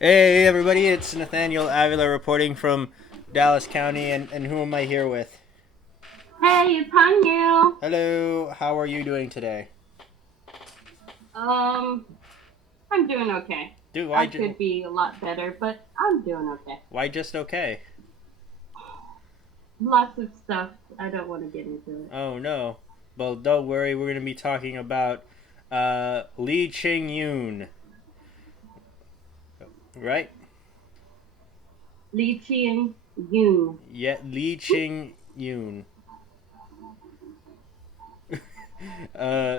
Hey everybody, it's Nathaniel Avila reporting from Dallas County, and who am I here with? Hey, it's Hanya. Hello, how are you doing today? Um, I'm doing okay. Dude, I could be a lot better, but I'm doing okay. why just okay? Lots of stuff. I don't want to get into it. Oh no. Well, don't worry, we're going to be talking about Li Ching Yuen, right? Li Ching Yuen. Yeah, Li Ching Yuen.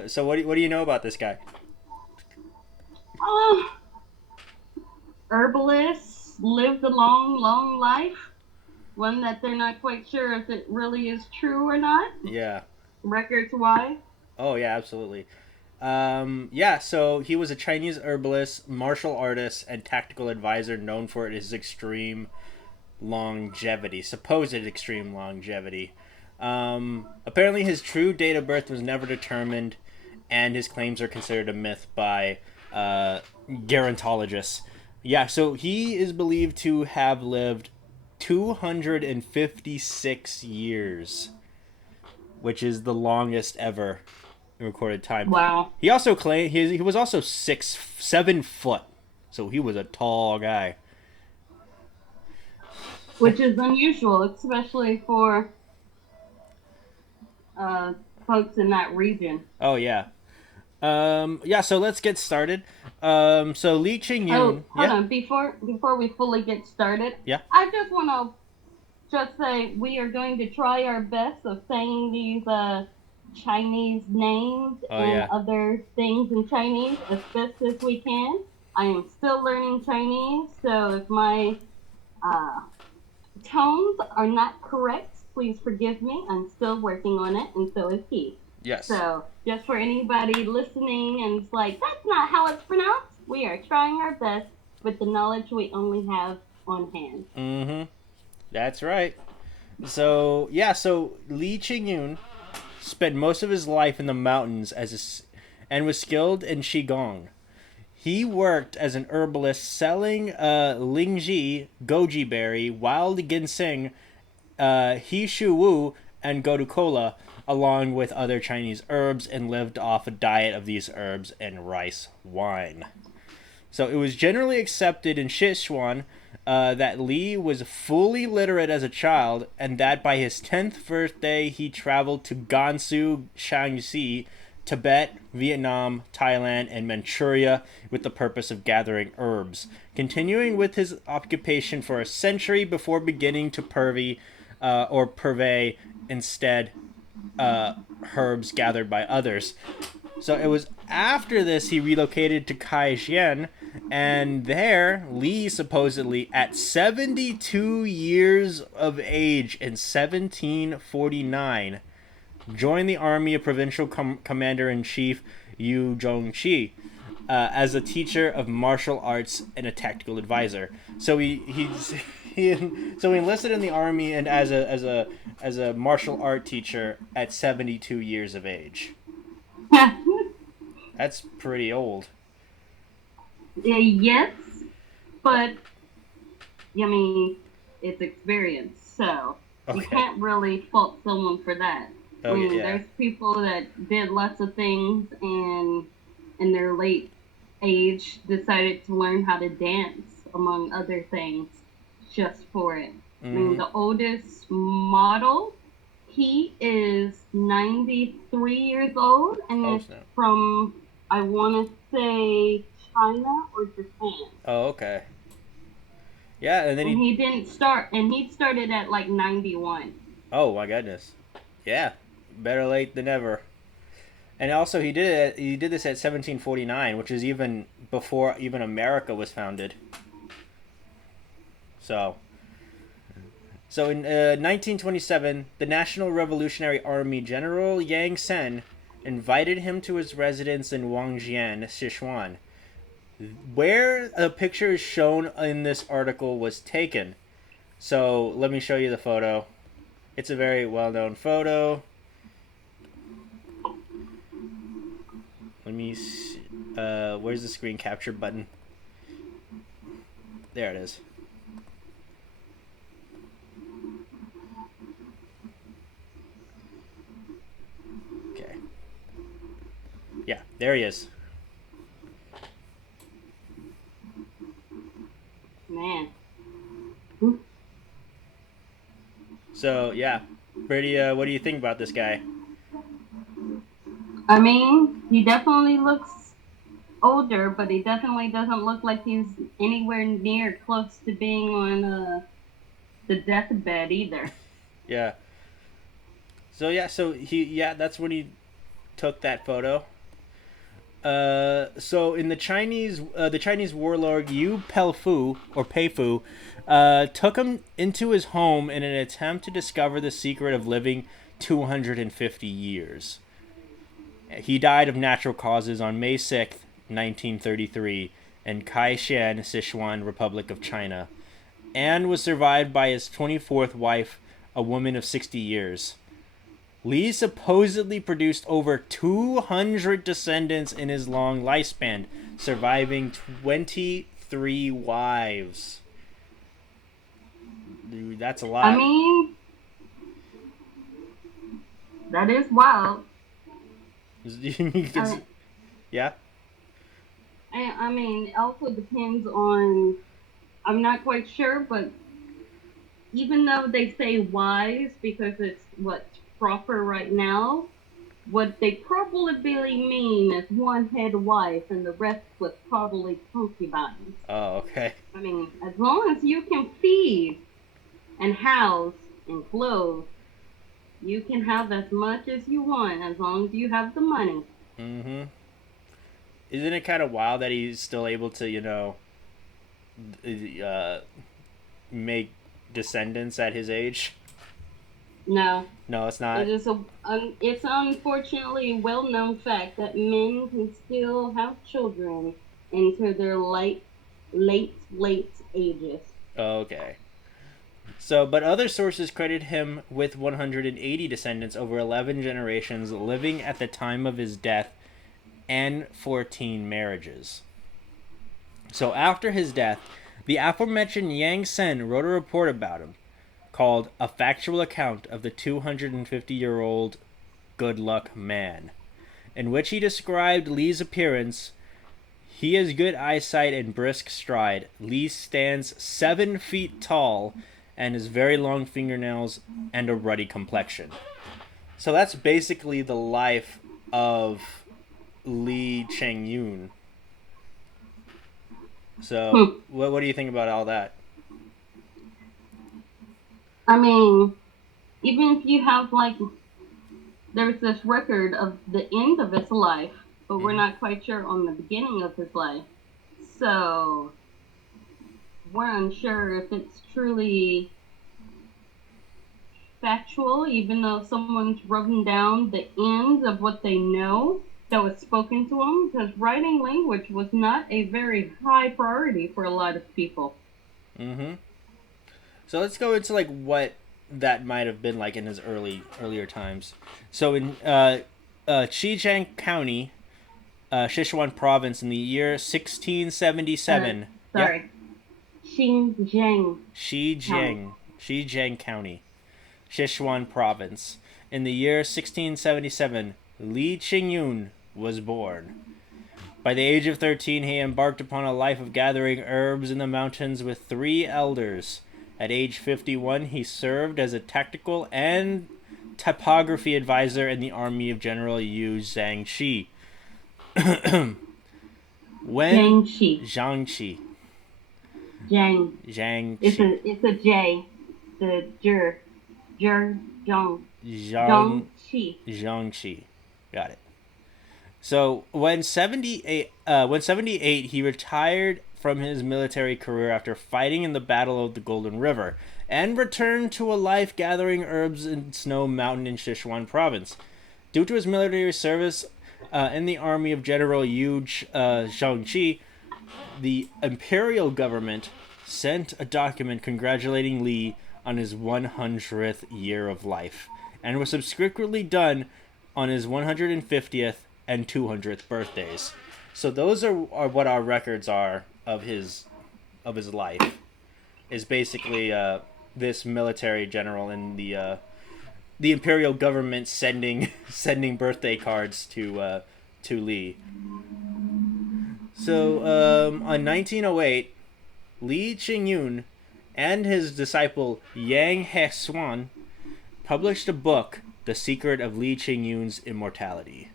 So what do you know about this guy? Oh, herbalist lived a long, long life. One that they're not quite sure if it really is true or not, Yeah. records wise. Oh yeah, absolutely. Yeah, so he was a Chinese herbalist, martial artist, and tactical advisor known for his extreme longevity, supposed extreme longevity. Apparently, his true date of birth was never determined, and his claims are considered a myth by gerontologists. Yeah, so he is believed to have lived 256 years, which is the longest ever in recorded time. Wow. He also claimed he was also 7 foot, so he was a tall guy. Which is unusual, especially for folks in that region. Oh yeah. Yeah, so let's get started. So Li Ching Oh, Yuen, hold yeah, on. Before we fully get started, yeah. I just want to just say we are going to try our best of saying these Chinese names Oh and yeah. other things in Chinese as best as we can. I am still learning Chinese, so if my uh, tones are not correct, please forgive me. I'm still working on it, and so is he. Yes. So, just for anybody listening and it's like, that's not how it's pronounced, we are trying our best with the knowledge we only have on hand. Mm-hmm. That's right. So yeah, so Li Ching Yuen spent most of his life in the mountains and was skilled in qigong. He worked as an herbalist selling lingji, goji berry, wild ginseng, he shu wu, and gotu along with other Chinese herbs, and lived off a diet of these herbs and rice wine. So it was generally accepted in Sichuan that Li was fully literate as a child, and that by his 10th birthday he traveled to Gansu, Shaanxi, Tibet, Vietnam, Thailand, and Manchuria with the purpose of gathering herbs, continuing with his occupation for a century before beginning to purvey instead herbs gathered by others. So it was after this he relocated to Kaixin, and there Li supposedly at 72 years of age in 1749 joined the army of provincial commander in chief Yu Zhongqi as a teacher of martial arts and a tactical advisor. So he so he enlisted in the army and as a martial art teacher at 72 years of age. That's pretty old. Yes, but I mean, it's experience, so you Okay. can't really fault someone for that. I Okay. mean, Yeah. there's people that did lots of things and in their late age decided to learn how to dance, among other things, just for it. I mean, Mm-hmm. the oldest model, he is 93 years old and Oh is snap. from, I want to say, China or Japan. Oh okay. Yeah, and then And he. he started at like 91. Oh my goodness. Yeah. Better late than never. And also he did it. He did this at 1749, which is even before even America was founded. So. So in 1927, the National Revolutionary Army General Yang Sen invited him to his residence in Wangjian, Sichuan, where a picture is shown in this article was taken. So let me show you the photo. It's a very well known photo. Let me see. Where's the screen capture button? there it is. Okay. Yeah, there he is. Man. So, yeah. Pretty, what do you think about this guy? I mean, he definitely looks older, but he definitely doesn't look like he's anywhere near close to being on the deathbed either. Yeah. So, yeah, that's when he took that photo. So in the Chinese warlord Yu Pelfu or Peifu took him into his home in an attempt to discover the secret of living 250 years. He died of natural causes on May 6th, 1933, in Kaishan, Sichuan, Republic of China, and was survived by his 24th wife, a woman of 60 years. Li supposedly produced over 200 descendants in his long lifespan, surviving 23 wives. Dude, that's a lot. I mean, that is wild. Yeah? I mean, it also depends on, I'm not quite sure, but even though they say wives because it's what's proper right now, what they probably mean is one head wife and the rest was probably concubines. Oh, okay. I mean, as long as you can feed and house and clothe, you can have as much as you want as long as you have the money. Mm-hmm. Isn't it kind of wild that he's still able to, make descendants at his age? No. No, it's not. It's unfortunately a well-known fact that men can still have children into their late ages. Okay. So, but other sources credit him with 180 descendants over 11 generations living at the time of his death and 14 marriages. So after his death, the aforementioned Yang Sen wrote a report about him called A Factual Account of the 250-year-old Good Luck Man, in which he described Li's appearance. He has good eyesight and brisk stride. Li stands 7 feet tall and has very long fingernails and a ruddy complexion. So that's basically the life of Li Ching Yuen. So, what do you think about all that? I mean, even if you have, there's this record of the end of his life, but we're not quite sure on the beginning of his life. So, we're unsure if it's truly factual, even though someone's written down the ends of what they know that was spoken to them, because writing language was not a very high priority for a lot of people. Mm-hmm. So let's go into what that might have been like in his earlier times. So in Zhejiang County, Sichuan Province, in the year 1677. Sorry. Xinjiang. Zhejiang County, Sichuan Province. In the year 1677, Li Ching Yuen was born. By the age of 13, he embarked upon a life of gathering herbs in the mountains with 3 elders. At age 51, he served as a tactical and typography advisor in the army of General Yu Zhangxi. Zhangxi. It's a J. The Zhangxi. Got it. So when 78, he retired from his military career after fighting in the Battle of the Golden River and returned to a life gathering herbs in Snow Mountain in Sichuan Province. Due to his military service in the army of General Yu Zhangxi, the imperial government sent a document congratulating Li on his 100th year of life, and was subsequently done on his 150th and 200th birthdays. So those are what our records are of his of his life is basically this military general in the imperial government sending birthday cards to Li. So on 1908, Li Ching Yuen and his disciple Yang He-Xuan published a book, The Secret of Li Ching Yun's Immortality.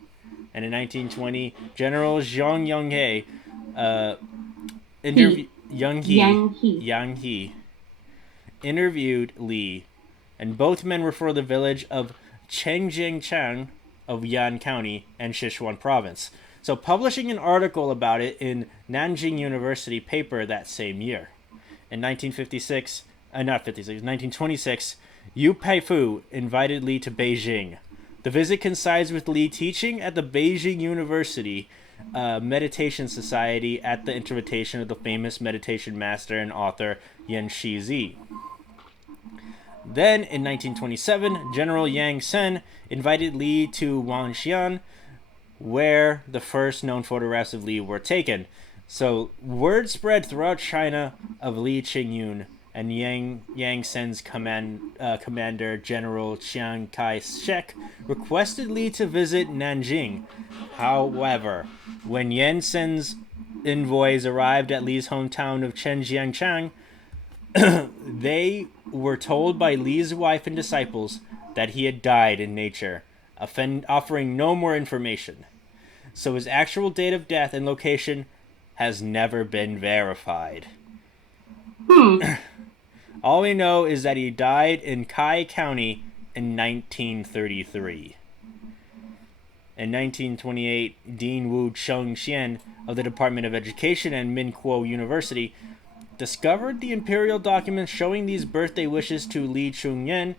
And in 1920, General Zhang Yonghe Yang He interviewed Li, and both men were for the village of Chengjiangchang of Yan County and Sichuan Province. So publishing an article about it in Nanjing University paper that same year. In 1926, Yu Peifu invited Li to Beijing. The visit coincides with Li teaching at the Beijing University Meditation Society at the invitation of the famous meditation master and author Yan Shizi. Then, in 1927, General Yang Sen invited Li to Wanxian, where the first known photographs of Li were taken. So, word spread throughout China of Li Ching Yuen, and Yang Sen's commander, General Chiang Kai-shek, requested Li to visit Nanjing. However, when Yang Sen's envoys arrived at Li's hometown of Chengjiangchang, they were told by Li's wife and disciples that he had died in nature, offering no more information. So his actual date of death and location has never been verified. All we know is that he died in Kai County in 1933. In 1928, Dean Wu Chengxian of the Department of Education at Minkuo University discovered the imperial documents showing these birthday wishes to Li Ching Yuen.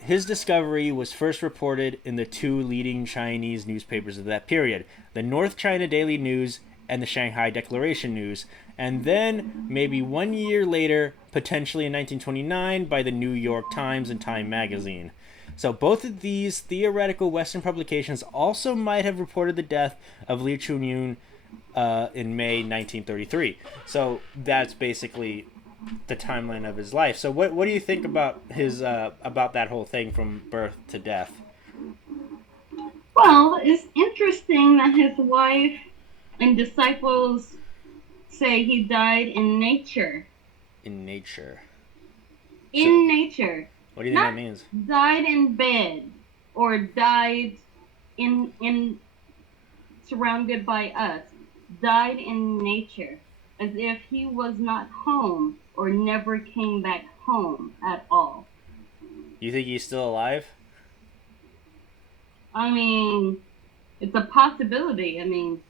His discovery was first reported in the two leading Chinese newspapers of that period, the North China Daily News and the Shanghai Declaration News, and then maybe 1 year later, potentially in 1929, by the New York Times and Time Magazine. So both of these theoretical Western publications also might have reported the death of Li Ching Yuen in May 1933. So that's basically the timeline of his life. So what do you think about his about that whole thing from birth to death? Well, it's interesting that his wife and disciples say he died in nature. In nature. In nature. What do you think that means? Died in bed or died in surrounded by us. Died in nature, as if he was not home or never came back home at all. You think he's still alive? I mean, it's a possibility. I mean,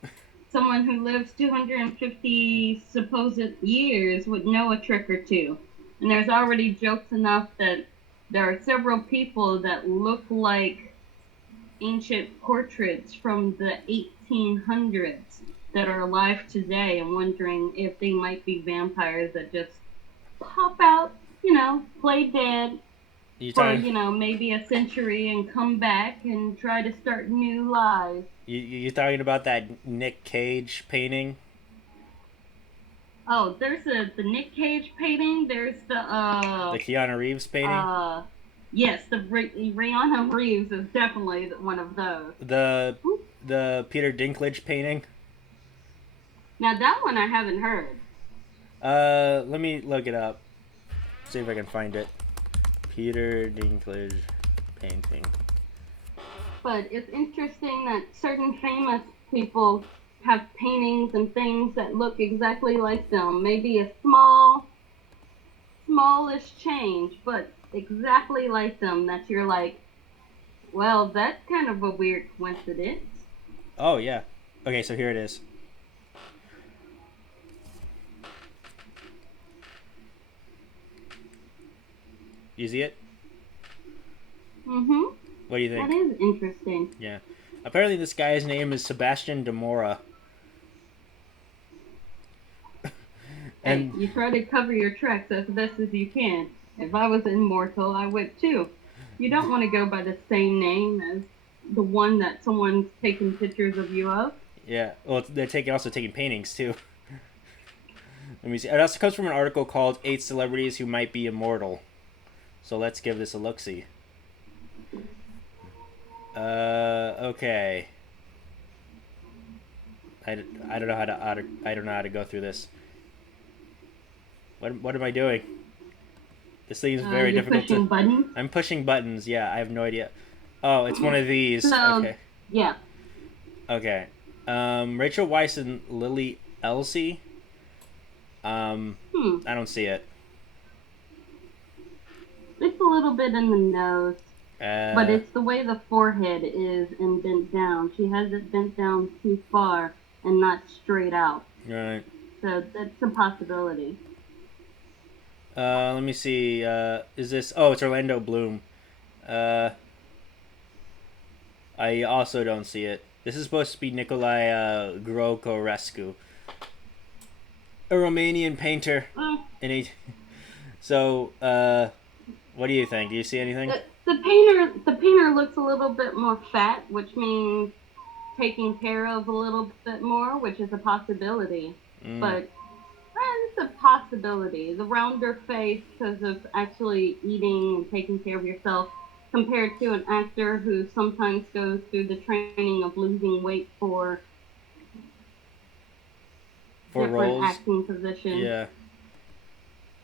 someone who lives 250 supposed years would know a trick or two. And there's already jokes enough that there are several people that look like ancient portraits from the 1800s that are alive today, and wondering if they might be vampires that just pop out, play dead for, maybe a century and come back and try to start new lives. You talking about that Nick Cage painting? Oh, there's the Nick Cage painting. There's the Keanu Reeves painting. Yes, the Rihanna Reeves is definitely one of those. The Peter Dinklage painting. Now that one I haven't heard. Let me look it up. See if I can find it. Peter Dinklage painting. But it's interesting that certain famous people have paintings and things that look exactly like them. Maybe a smallish change, but exactly like them, that you're like, well, that's kind of a weird coincidence. Oh, yeah. Okay, so here it is. You see it? Mm-hmm. What do you think? That is interesting. Yeah. Apparently this guy's name is Sebastian de Mora. And you try to cover your tracks as best as you can. If I was immortal, I would too. You don't want to go by the same name as the one that someone's taken pictures of you of. Yeah. Well, they're also taking paintings too. Let me see. It also comes from an article called 8 Celebrities Who Might Be Immortal. So let's give this a look-see. Okay. I don't know how to go through this. What am I doing? This thing is very difficult pushing buttons? I'm pushing buttons. Yeah, I have no idea. Oh, it's one of these. So, okay. Yeah. Okay. Rachel Weisz and Lily Elsie. I don't see it. It's a little bit in the nose. But it's the way the forehead is and bent down. She has it bent down too far and not straight out. Right. So that's a possibility. Let me see. Is this... Oh, it's Orlando Bloom. I also don't see it. This is supposed to be Nicolae Grocorescu, a Romanian painter. So, what do you think? Do you see anything? The painter looks a little bit more fat, which means taking care of a little bit more, which is a possibility. But it's a possibility. The rounder face because of actually eating and taking care of yourself, compared to an actor who sometimes goes through the training of losing weight for different roles. Acting positions. Yeah.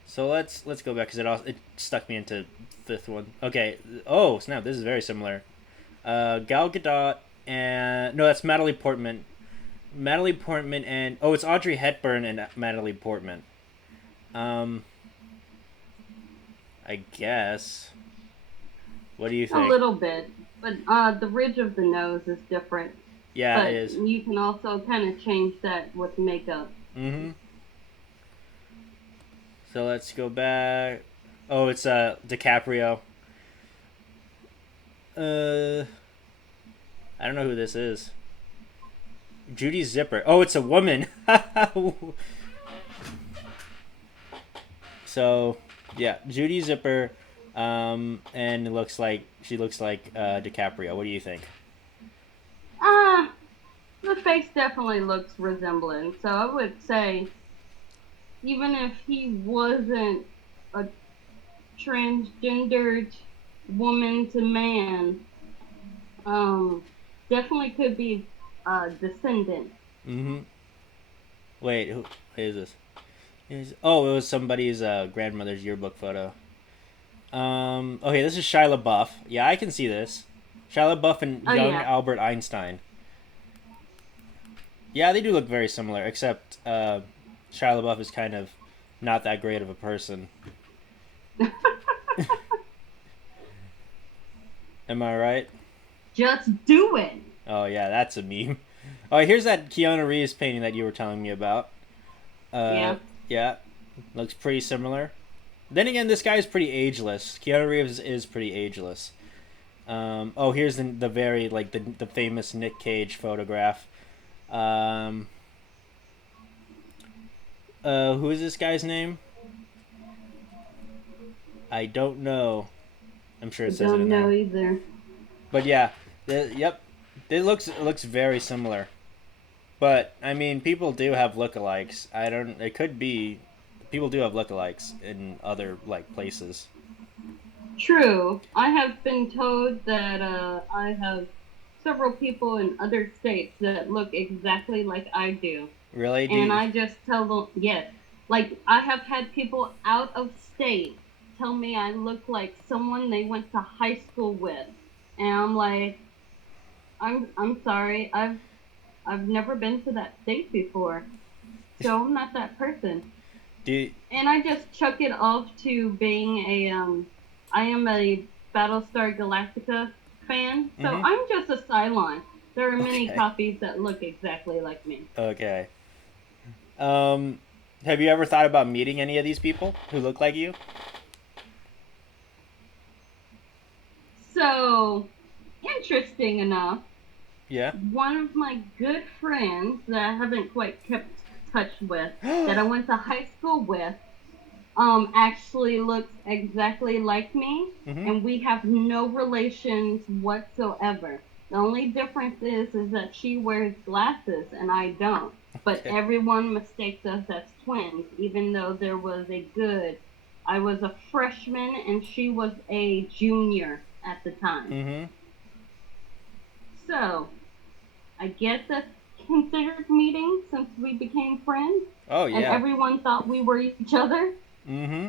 So let's go back because it stuck me into fifth one. Okay. Oh snap! This is very similar. Gal Gadot and no, that's Natalie Portman. Natalie Portman and it's Audrey Hepburn and Natalie Portman. I guess. What do you think? A little bit, but the ridge of the nose is different. Yeah, but it is. You can also kind of change that with makeup. Mm-hmm. So let's go back. Oh, it's DiCaprio. I don't know who this is. Judy Zipper. Oh, it's a woman. So, yeah, Judy Zipper. And it looks like DiCaprio. What do you think? The face definitely looks resemblant. So I would say, even if he wasn't a transgendered woman to man, definitely could be a descendant. Mm-hmm. Wait, who is this? It was somebody's grandmother's yearbook photo. Okay, this is Shia LaBeouf. Yeah, I can see this. Shia LaBeouf and young Albert Einstein. Yeah, they do look very similar, except Shia LaBeouf is kind of not that great of a person. Am I right? Just do it. Oh yeah, that's a meme. Oh, here's that Keanu Reeves painting that you were telling me about. Yeah, looks pretty similar. Then again, this guy is pretty ageless. Keanu Reeves is pretty ageless. Here's the very the famous Nick Cage photograph. Who is this guy's name? I don't know. I'm sure it says it in there. I don't know either. But yeah, it looks very similar. But I mean, people do have lookalikes. It could be people do have lookalikes in other places. True. I have been told that I have several people in other states that look exactly like I do. Really? I just tell them, yes. Like, I have had people out of state tell me I look like someone they went to high school with. And I'm like, I'm sorry, I've never been to that state before. So I'm not that person. And I just chuck it off to being I am a Battlestar Galactica fan, so I'm just a Cylon. There are many copies that look exactly like me. Okay. Have you ever thought about meeting any of these people who look like you? So, interesting enough. Yeah. One of my good friends that I haven't quite kept touch with, that I went to high school with, actually looks exactly like me, and we have no relations whatsoever. The only difference is that she wears glasses and I don't. But everyone mistakes us as twins, even though there was I was a freshman and she was a junior at the time. Mm-hmm. So, I guess that's considered meeting since we became friends. Oh, yeah. And everyone thought we were each other. Mm-hmm.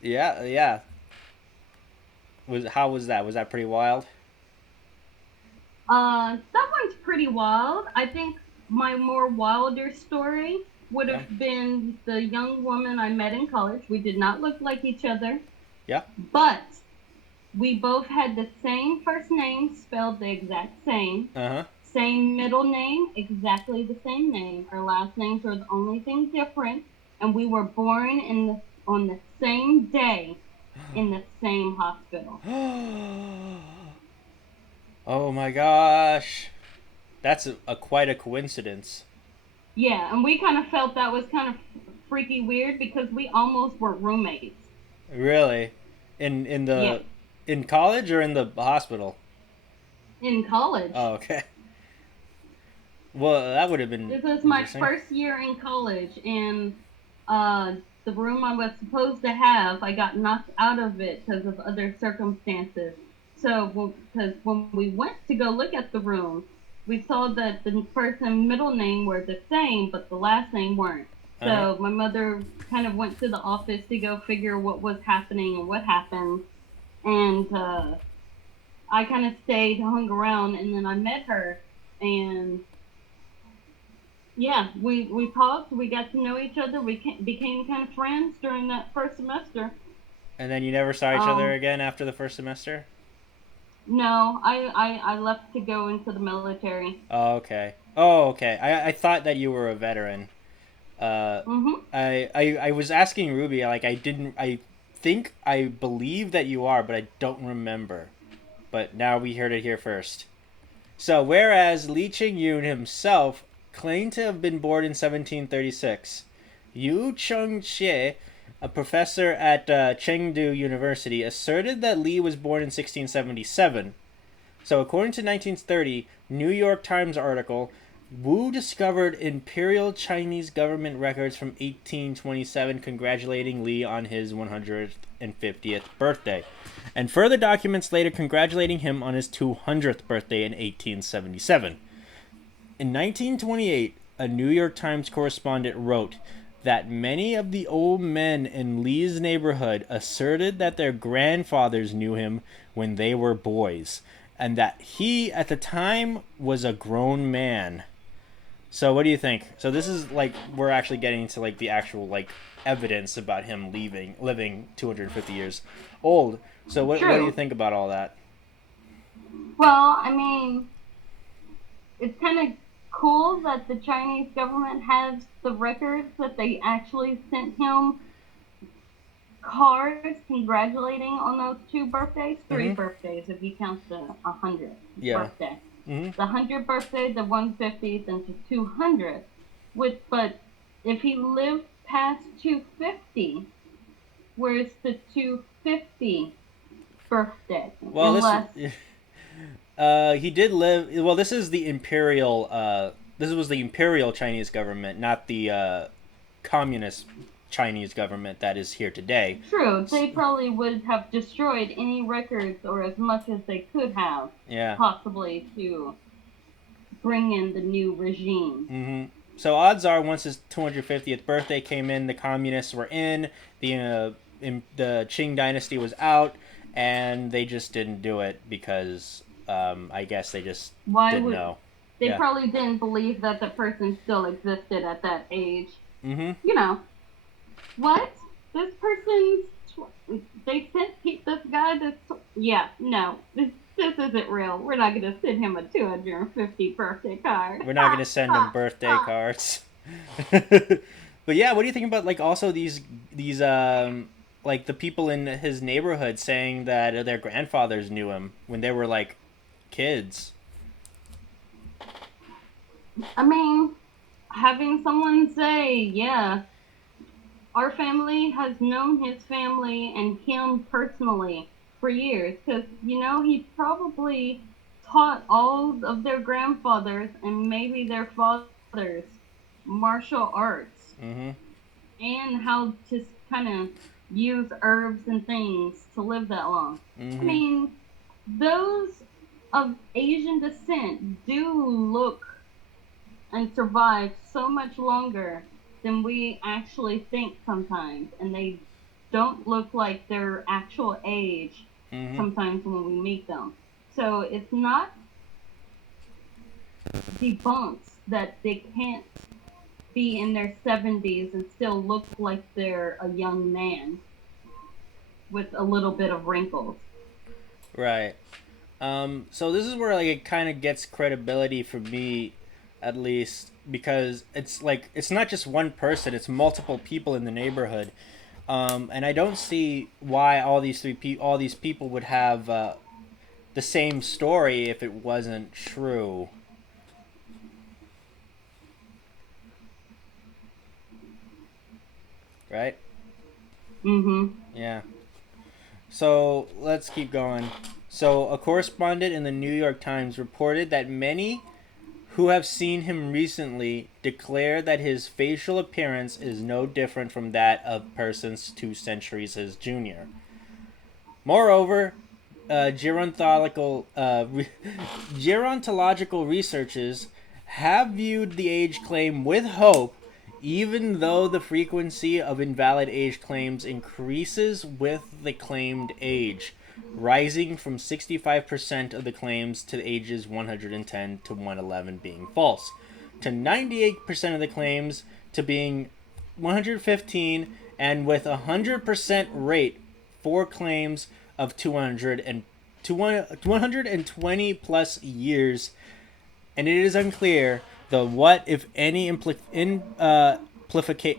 Yeah. How was that? Was that pretty wild? That one's pretty wild. I think my more wilder story would have been the young woman I met in college. We did not look like each other. Yeah. But we both had the same first name, spelled the exact same. Uh-huh. Same middle name, exactly the same name. Our last names were the only thing different. And we were born on the same day in the same hospital. Oh my gosh. That's quite a coincidence. Yeah, and we kind of felt that was kind of freaky weird because we almost were roommates. Really? In college or in the hospital? In college. Oh, okay. Well, that would have been This was my first year in college, and the room I was supposed to have, I got knocked out of it because of other circumstances. So, because when we went to go look at the room, we saw that the first and middle name were the same, but the last name weren't. So my mother kind of went to the office to go figure what was happening and what happened. And I kind of stayed, hung around, and then I met her. And yeah, we talked, we got to know each other, we became kind of friends during that first semester. And then you never saw each other again after the first semester? No, I left to go into the military. Oh, okay. I thought that you were a veteran. I was asking Ruby, like, I believe that you are, but I don't remember. But now we heard it here first. So, whereas Li Ching Yuen himself claimed to have been born in 1736, Yu Cheng-xie, a professor at Chengdu University, asserted that Li was born in 1677. So, according to 1930 New York Times article, Wu discovered imperial Chinese government records from 1827 congratulating Li on his 150th birthday, and further documents later congratulating him on his 200th birthday in 1877. In 1928, a New York Times correspondent wrote that many of the old men in Li's neighborhood asserted that their grandfathers knew him when they were boys, and that he, at the time, was a grown man. So what do you think? So this is like, we're actually getting into like the actual like evidence about him living 250 years old. So what do you think about all that? Well, I mean, it's kind of cool that the Chinese government has the records that they actually sent him cards congratulating on those 2 birthdays, 3 birthdays if you count the 100th birthday. The 100th birthday, the 150th, and the 200th. But if he lived past 250, where's the 250 birthday? Well, he did live. Well, this is the imperial. This was the imperial Chinese government, not the communist Chinese government that is here today. True, they probably would have destroyed any records or as much as they could have, possibly, to bring in the new regime. So odds are, once his 250th birthday came in, the communists were in, the Qing dynasty was out, and they just didn't do it because I guess they just didn't know. They probably didn't believe that the person still existed at that age. You know. What? This person's... They sent this guy this... Yeah, no. This isn't real. We're not going to send him a 250 birthday card. We're not going to send him birthday cards. But yeah, what do you think about, like, also these like, the people in his neighborhood saying that their grandfathers knew him when they were, like, kids? I mean, having someone say, yeah... Our family has known his family and him personally for years because, you know, he probably taught all of their grandfathers and maybe their fathers martial arts Mm-hmm. and how to kind of use herbs and things to live that long. I Mm-hmm. mean, those of Asian descent do look and survive so much longer than we actually think sometimes, and they don't look like their actual age Mm-hmm. sometimes when we meet them. So it's not debunked that they can't be in their 70s and still look like they're a young man with a little bit of wrinkles. Right. So this is where like it kind of gets credibility for me, at least, because it's like it's not just one person; it's multiple people in the neighborhood, and I don't see why all these people would have the same story if it wasn't true. Right? Mm-hmm. Yeah. So let's keep going. So a correspondent in the New York Times reported that many who have seen him recently declare that his facial appearance is no different from that of persons 2 centuries his junior. Moreover, gerontological researchers have viewed the age claim with hope, even though the frequency of invalid age claims increases with the claimed age, rising from 65% of the claims to ages 110 to 111 being false, to 98% of the claims to being 115, and with a 100% rate for claims of 120 plus years, and it is unclear the what, if any,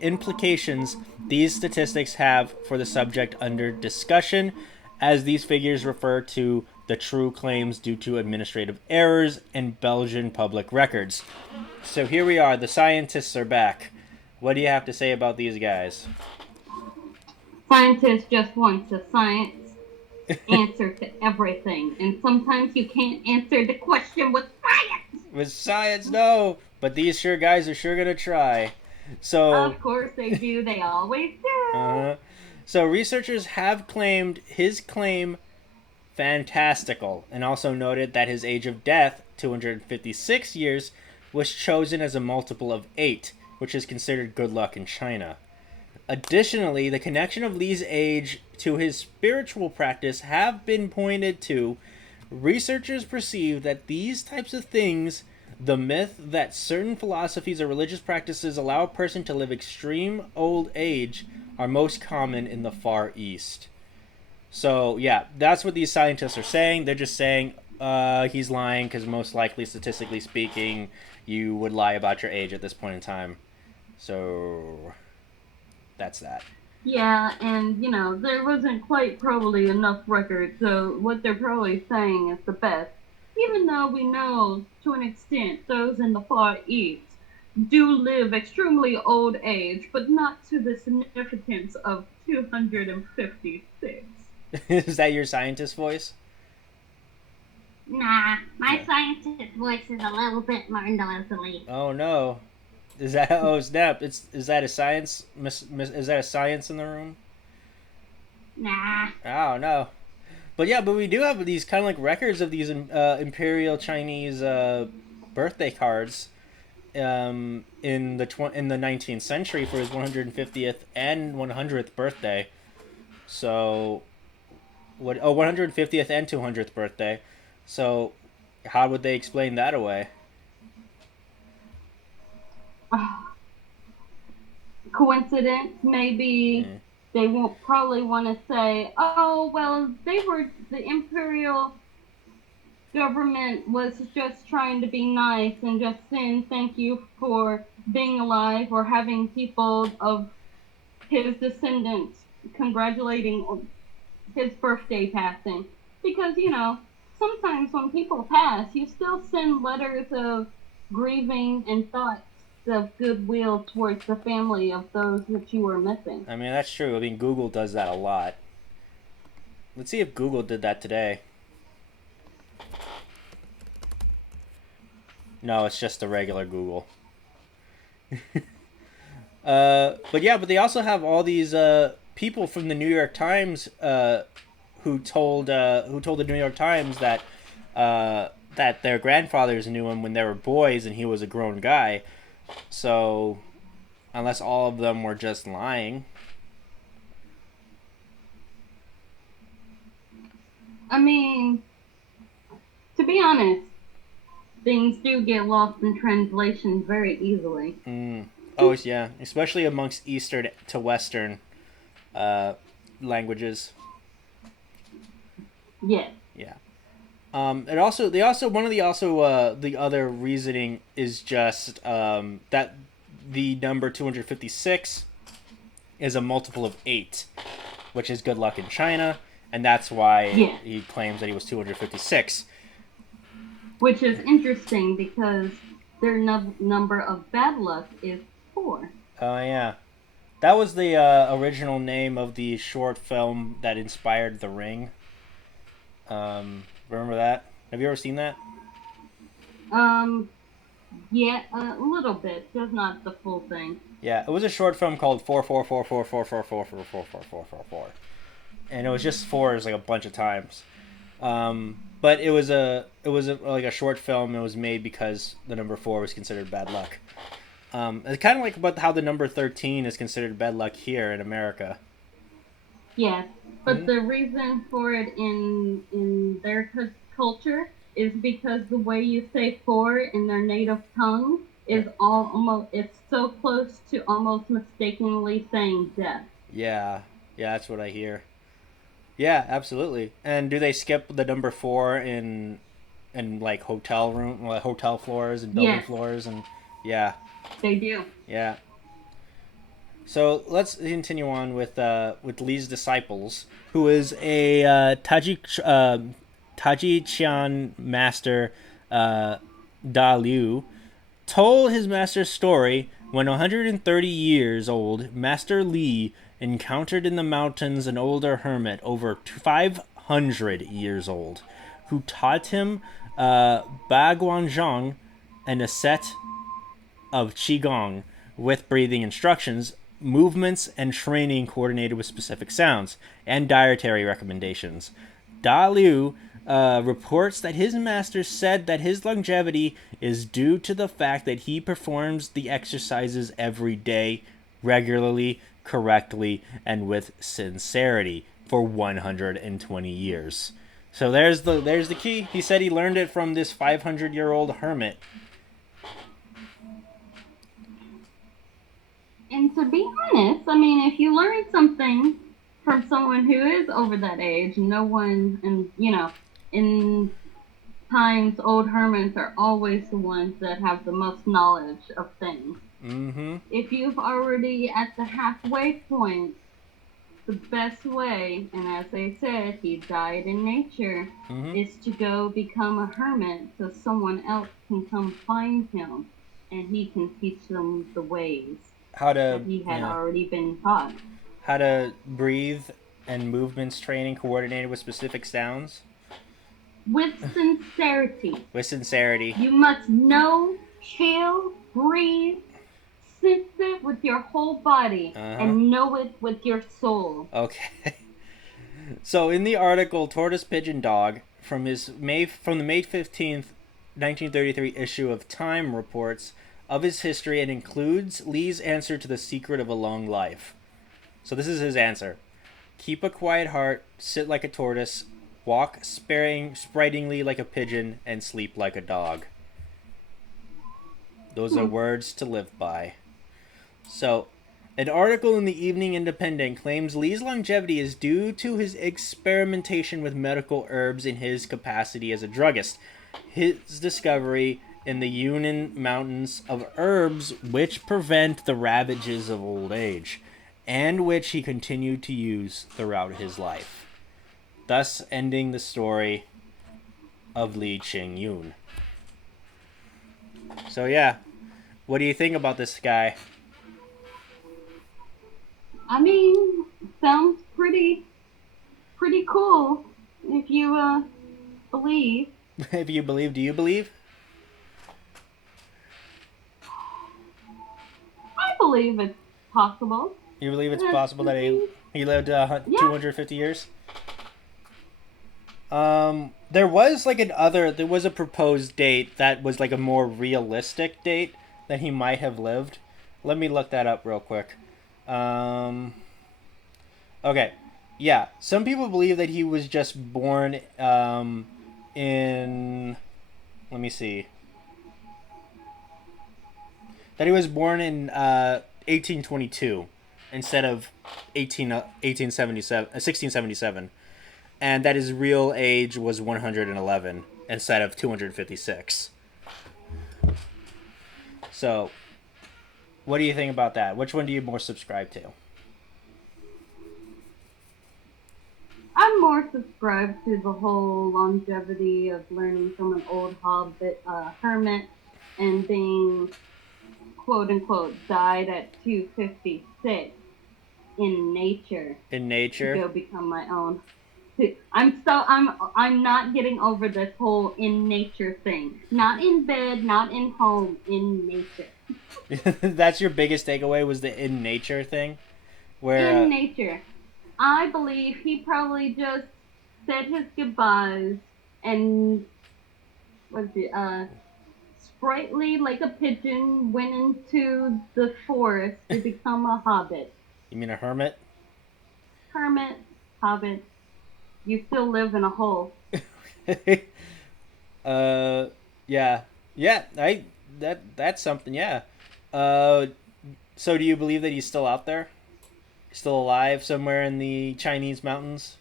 implications these statistics have for the subject under discussion, as these figures refer to the true claims due to administrative errors in Belgian public records. So here we are, the scientists are back. What do you have to say about these guys? Scientists just want a science answer to everything, and sometimes you can't answer the question with science. With science, no. But these sure guys are sure gonna try. So, Of course they do. They always do. uh, so researchers have claimed his claim fantastical, and also noted that his age of death, 256 years, was chosen as a multiple of 8, which is considered good luck in China. Additionally, the connection of Li's age to his spiritual practice have been pointed to. Researchers perceive that these types of things, the myth that certain philosophies or religious practices allow a person to live extreme old age, are most common in the Far East. So, yeah, that's what these scientists are saying. They're just saying he's lying because most likely, statistically speaking, you would lie about your age at this point in time. So, that's that. Yeah, and there wasn't quite probably enough records, so what they're probably saying is the best. Even though we know, to an extent, those in the Far East do live extremely old age, but not to the significance of 256. Is that your scientist voice? Nah, my Yeah. scientist voice is a little bit more nasally. Oh no. Is that snap? Is that a science? Is that a science in the room? Nah. Oh no. But yeah, but we do have these kind of like records of these imperial Chinese birthday cards in the 19th century for his 150th and 100th birthday. So what? Oh, 150th and 200th birthday. So how would they explain that away? Coincidence? Maybe Mm. they won't probably want to say, oh, well, the imperial government was just trying to be nice and just saying thank you for being alive or having people of his descendants congratulating his birthday passing. Because, sometimes when people pass, you still send letters of grieving and thoughts of goodwill towards the family of those that you were missing. I mean, that's true. I mean, Google does that a lot. Let's see if Google did that today. No, it's just a regular Google. But they also have all these people from the New York Times who told the New York Times that that their grandfathers knew him when they were boys and he was a grown guy. So, unless all of them were just lying. I mean, to be honest, things do get lost in translation very easily. Oh, yeah. Especially amongst Eastern to Western languages. Yes. Yeah. The other reasoning is just that the number 256 is a multiple of 8, which is good luck in China, and that's why he claims that he was 256. Which is interesting because their number of bad luck is 4. Oh, yeah. That was the original name of the short film that inspired The Ring. Remember that? Have you ever seen that? Yeah, a little bit, just not the full thing. Yeah, it was a short film called 4444444444444, and it was just 4s like a bunch of times. But it was like a short film. It was made because the number 4 was considered bad luck. It's kind of like about how the number 13 is considered bad luck here in America. Yes, but the reason for it in their culture is because the way you say 4 in their native tongue is it's so close to almost mistakenly saying death. Yeah, that's what I hear. Yeah, absolutely. And do they skip the number 4 in like hotel floors and building floors and yeah. They do. Yeah. So let's continue on with Li's disciples, who is a Tajiqian master, Da Liu, told his master's story when 130 years old. Master Li encountered in the mountains an older hermit over 500 years old, who taught him Baguanzhang, and a set of Qigong with breathing instructions, movements, and training coordinated with specific sounds, and dietary recommendations. Da Liu reports that his master said that his longevity is due to the fact that he performs the exercises every day, regularly, correctly, and with sincerity for 120 years. So there's the key. He said he learned it from this 500-year-old hermit. And to be honest, I mean, if you learn something from someone who is over that age, no one, and in times, old hermits are always the ones that have the most knowledge of things. Mm-hmm. If you've already at the halfway point, the best way, and as they said, he died in nature, is to go become a hermit so someone else can come find him and he can teach them the ways that he had already been taught. How to breathe and movements training coordinated with specific sounds. With sincerity. With sincerity. You must know, feel, breathe, sense it with your whole body, and know it with your soul. Okay. So in the article, Tortoise Pigeon Dog, from the May 15th, 1933 issue of Time, reports of his history and includes Li's answer to the secret of a long life. So this is his answer. Keep a quiet heart, sit like a tortoise, walk spritingly like a pigeon, and sleep like a dog. Those are words to live by. So, an article in the Evening Independent claims Li's longevity is due to his experimentation with medical herbs in his capacity as a druggist. His discovery in the Yunnan mountains of herbs which prevent the ravages of old age, and which he continued to use throughout his life. Thus ending the story of Li Ching Yuen. So yeah, what do you think about this guy? I mean, sounds pretty cool if you believe. If you believe, do you believe? believe it's possible. You believe it's possible that he lived 250 years? There was a proposed date that was like a more realistic date that he might have lived. Let me look that up real quick. Okay. Yeah, some people believe that he was just born in... Let me see. That he was born in 1822 instead of 1677. And that his real age was 111 instead of 256. So, what do you think about that? Which one do you more subscribe to? I'm more subscribed to the whole longevity of learning from an old hermit and being, quote unquote, died at 256 in nature. In nature? To go become my own. I'm not getting over this whole in nature thing. Not in bed, not in home, in nature. That's your biggest takeaway, was the in nature thing? Where in nature. I believe he probably just said his goodbyes and sprightly like a pigeon went into the forest to become a hobbit. You mean a hermit? Hermit, hobbit. You still live in a hole. Yeah. That's something, yeah. So do you believe that he's still out there? Still alive somewhere in the Chinese mountains?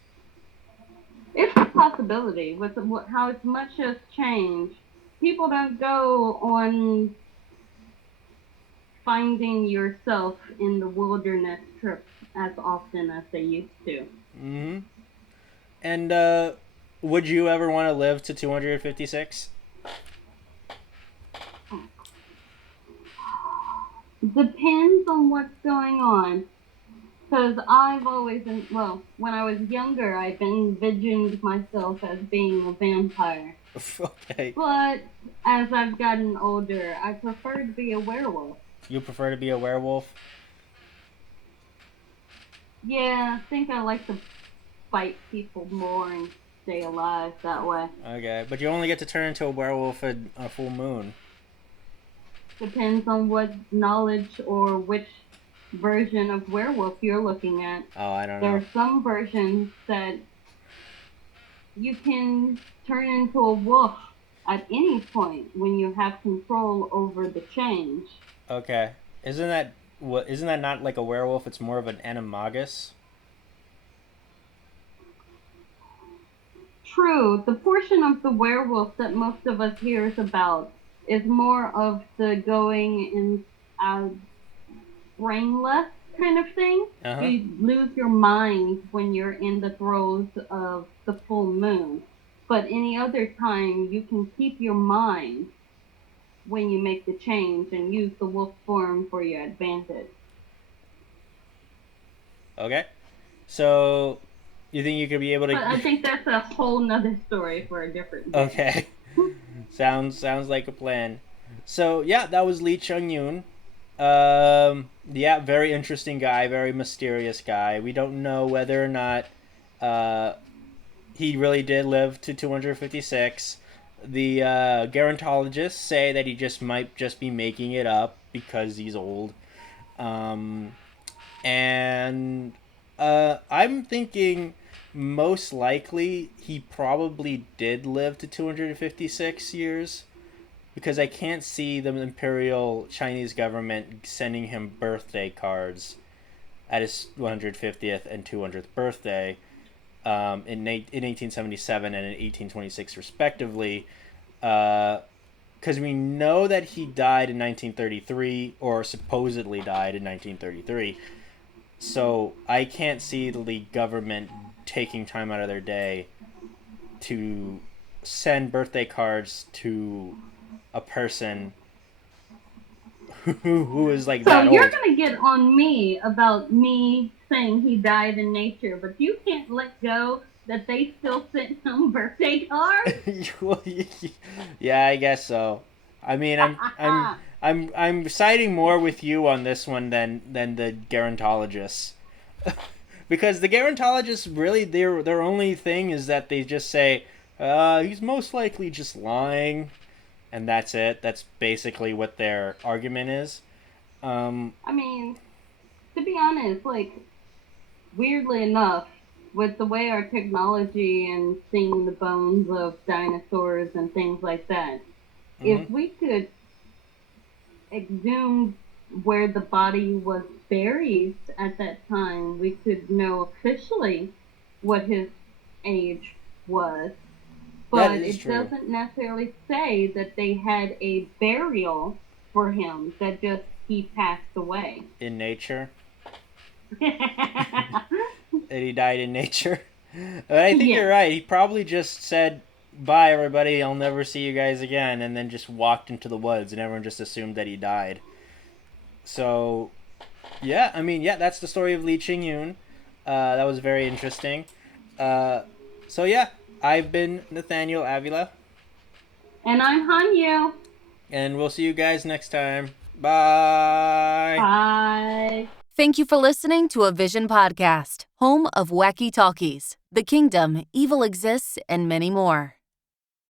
It's a possibility with how much has changed. People don't go on finding yourself in the wilderness trips as often as they used to. Mm-hmm. And would you ever want to live to 256? Depends on what's going on. Because I've always been, when I was younger, I've envisioned myself as being a vampire. Okay. But as I've gotten older, I prefer to be a werewolf. You prefer to be a werewolf? Yeah, I think I like to fight people more and stay alive that way. Okay, but you only get to turn into a werewolf at a full moon. Depends on what knowledge or which version of werewolf you're looking at. Oh, I don't know. There are some versions that you can turn into a wolf at any point when you have control over the change. Okay. Isn't that not like a werewolf? It's more of an animagus? True. The portion of the werewolf that most of us hears about is more of the going in brainless kind of thing. Uh-huh. You lose your mind when you're in the throes of the full moon. But any other time, you can keep your mind when you make the change and use the wolf form for your advantage. Okay. So, you think you could be able to... But I think that's a whole nother story for a different day. Okay. Sounds like a plan. So, yeah, that was Li Ching Yuen. Yeah, very interesting guy, very mysterious guy. We don't know whether or not he really did live to 256. The gerontologists say that he might just be making it up because he's old. And I'm thinking most likely he probably did live to 256 years, because I can't see the imperial Chinese government sending him birthday cards at his 150th and 200th birthday in 1877 and in 1826 respectively, because we know that he died in 1933, or supposedly died in 1933. So I can't see the government taking time out of their day to send birthday cards to a person who is like that old. So you're going to get on me about me saying he died in nature, but you can't let go that they still sent him birthday cards? Yeah, I guess so. I mean, I'm siding more with you on this one than the gerontologists. Because the gerontologists really their only thing is that they just say he's most likely just lying, and that's it. That's basically what their argument is. I mean, to be honest, like, weirdly enough, with the way our technology and seeing the bones of dinosaurs and things like that, if we could exhume where the body was buried at that time, we could know officially what his age was. But it doesn't necessarily say that they had a burial for him, that just he passed away. In nature? That he died in nature? But I think you're right. He probably just said, bye everybody, I'll never see you guys again, and then just walked into the woods, and everyone just assumed that he died. So, yeah, I mean, that's the story of Li Ching Yuen. That was very interesting. So, yeah, I've been Nathaniel Avila. And I'm Hanyu. And we'll see you guys next time. Bye. Bye. Thank you for listening to a Vision podcast, home of wacky talkies, The Kingdom, Evil Exists, and many more.